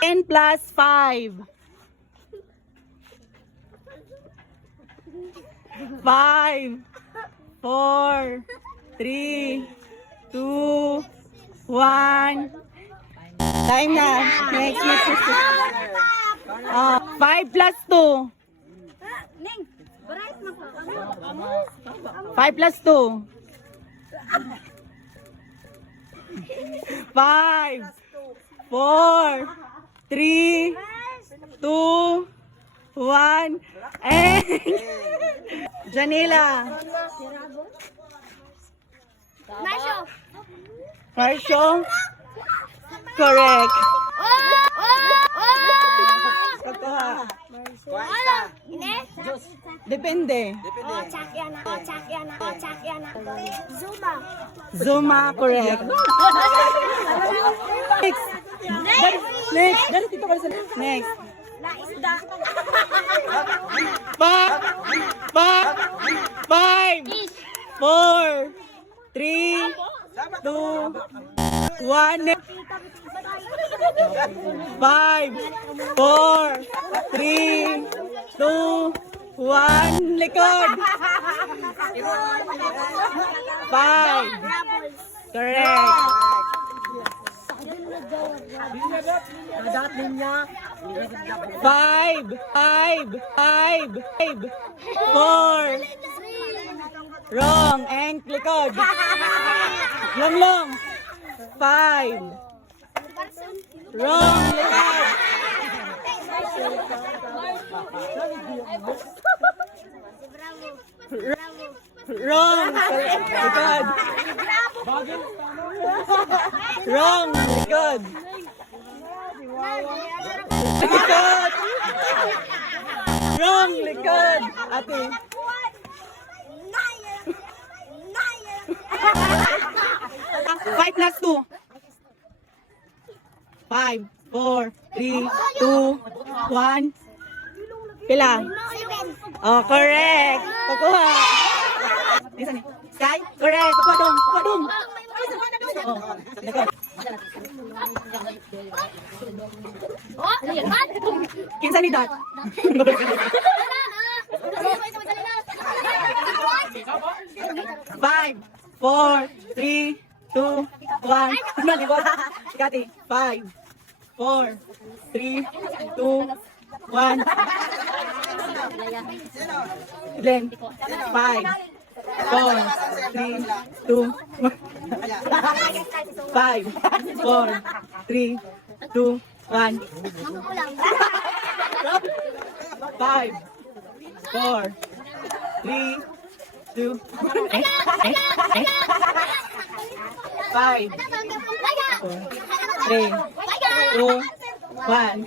10 plus 5. 5, 4, 3, 2, 1. Time na. Next. 5 plus 2. 5 plus 2. 5, 4, 3, 2, 1, and Janila. Marsho. Correct. Pagkuha. Depende. Zuma, correct. Next. Next. Five, 4, 3, 2, 1. 5, 4, 3, 2, 1. Likod. 5. Correct. 5, 4. Wrong. And likod. Long. 5. Wrong. Likod. Wrong. Likod. Wrong. Likod. Likod. Wrong. Likod. Ate. 5 plus 2. 5, 4, 3, 2, 1. Pila? Oh, correct. Pagkuha. Sky? Correct. Pagkuha dong. Oh, kinsa ni dat? 5, 4, 3, 2, 1. Kati. 5, 4, 3, 2, 1. Glenn. 5, 4, 3, 2, 5, 4, 3, 2, 1. 5, 4, 3, 2, 5, 3, 2, 1.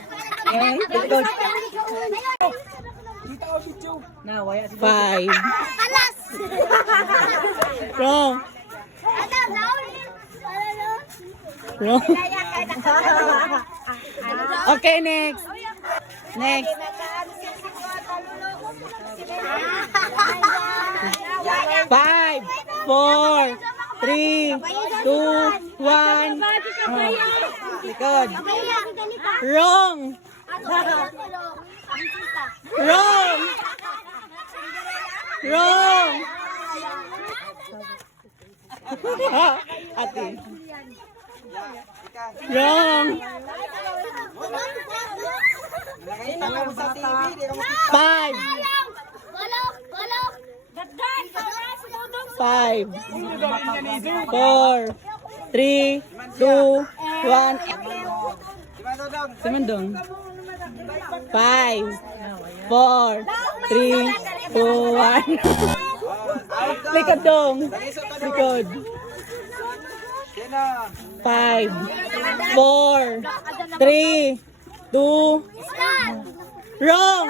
Okay, good. 5. Wrong. Wrong. Okay, next. 5, 4, 3, 2, 1. Likod. Wrong. Ate. Wrong. 5, 4, 3, 2, 1. Semendong. 5, 4, 3, 2, 1. Likod dong. Likod. 5, 4, 3, 2. Wrong.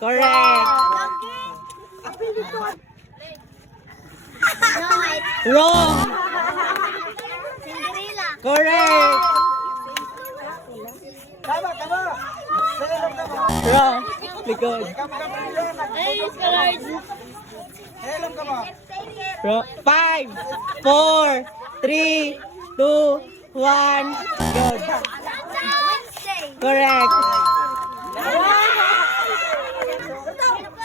Correct. Wrong. Correct. Wrong. Likod. 5, 4, 3, 2, 1. Good. Wednesday. Correct.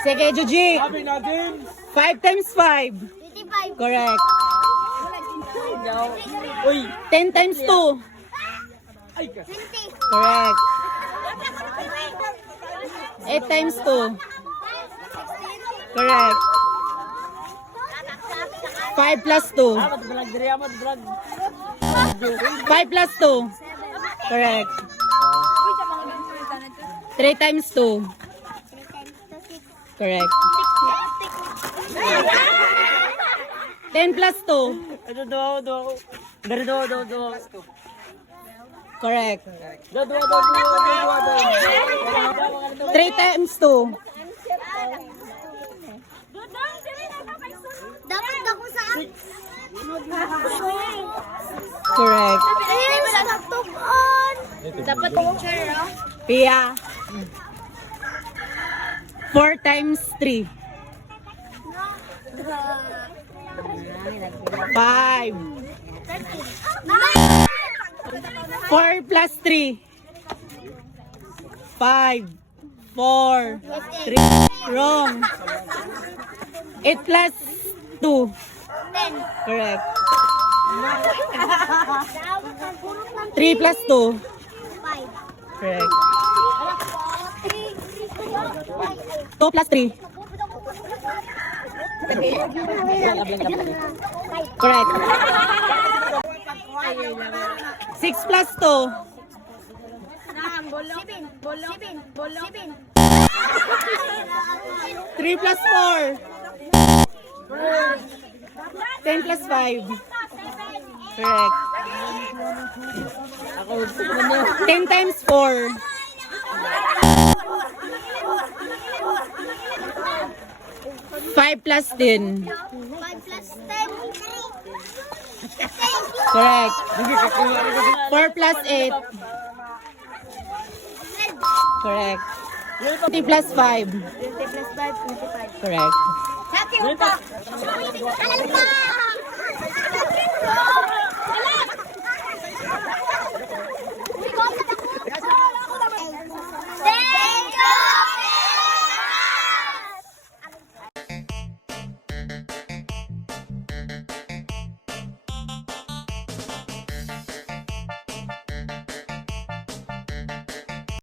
Sige, Juji. 5 times 5. 25. Correct. Uy! 10 times 2. 20. Correct. 8 times 2. Correct. 5 plus 2. Vlog diri mo, vlog. 5 plus 2. Correct. 3 times 2. Correct. 10 plus 2. Ito do. Dari do. Correct. Do. 3 times 2. Dapat ako sa Correct. Dapat picture, no? Pia. 4 times 3. 5. 4 plus 3. 5. 4. 3. Wrong. 8 plus 2. 10. Correct. 3 plus 2. 5. Correct. 2 plus 3. Correct. 6 plus 2. 3 plus 4. 10 plus 5. Correct. 10 times 4. 5 plus 10. 5 plus 10. Correct. 4 plus 8. Correct. 20 plus 5. 20 plus 5, 25. Correct. Sa akin pa! Alala pa!